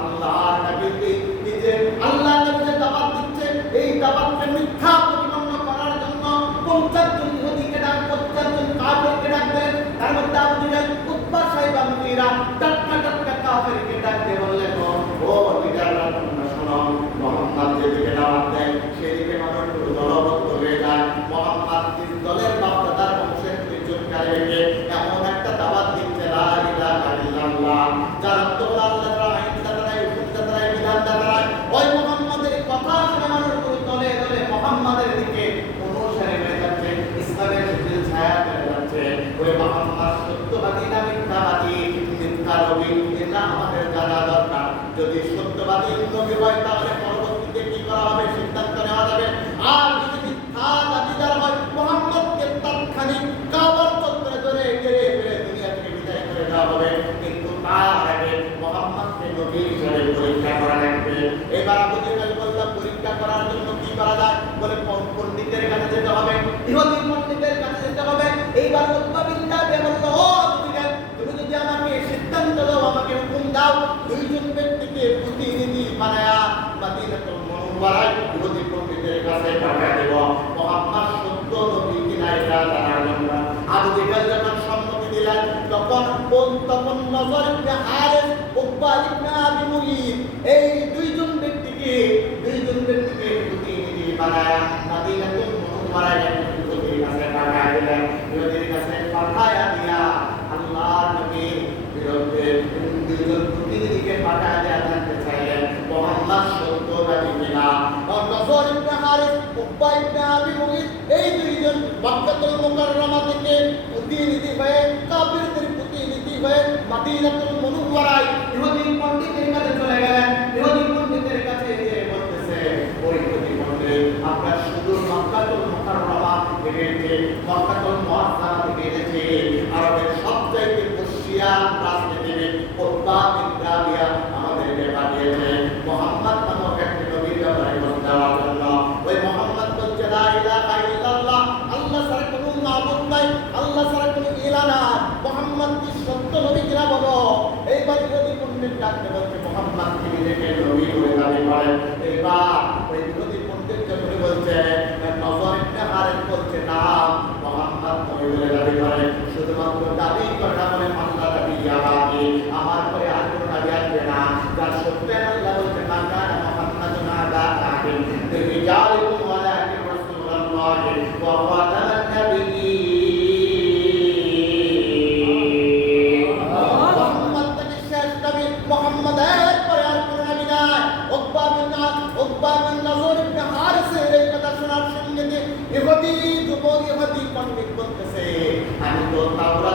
আল্লাহ নবী যদি সত্যবাদী নবী হয় তাহলে আবি মুঈদ এই দুইজন ব্যক্তিকে দুইজন ব্যক্তিকে কাছে কাছে পাঠায়া দিয়া আল্লাহর নবীর বিরুদ্ধে দুইজন প্রতিনিধিকে পাঠায় দেয়া জানতে চাইলেন মোহাম্মদ সত্য নবী কিনা নজর ইবনে হারিস উকবা ইবনে আবি মুঈদ এই দুইজন মক্কাতুল মুকাররমা থেকে প্রতিনিধি হয়ে, কাফিরদের প্রতিনিধি হয়ে মদিনাতুল মুনাওয়ারায় ইহুদি পণ্ডিতের কাছে চলে গেলেন। ইহুদি পণ্ডিতের কাছে গিয়ে বলতেছে, ওই পণ্ডিত, আপনার শুধু মক্কাতুল মুকাররমা থেকে মক্কাতুল পণ্ডিত বলছে মোহাম্মদ কি নিজেকে নবী বলে দাবি করেন। এইবার ওই বিরোধী পণ্ডিত যখন বলছে, নজর ইবনে বলছে, না, মোহাম্মদ নবী বলে দাবি করে শুধুমাত্র দাবি করে না বলে আল্লাহ দাবি ইয়াবাকে আমার পরে আর কোনো দাবি আসবে না। যার সত্যের আল্লাহ বলছে মাকানা মোহাম্মদুন আলা আহিন রিজালিকুম ওয়ালাকিন রাসূলুল্লাহ, ওয়া খাতামান উকবা বিন নজর ইবনে হারিসের এই কথা শোনার সঙ্গে ইহুদি যুবক ইহুদি পণ্ডিত বলতেছে। আমি তো তাওরাত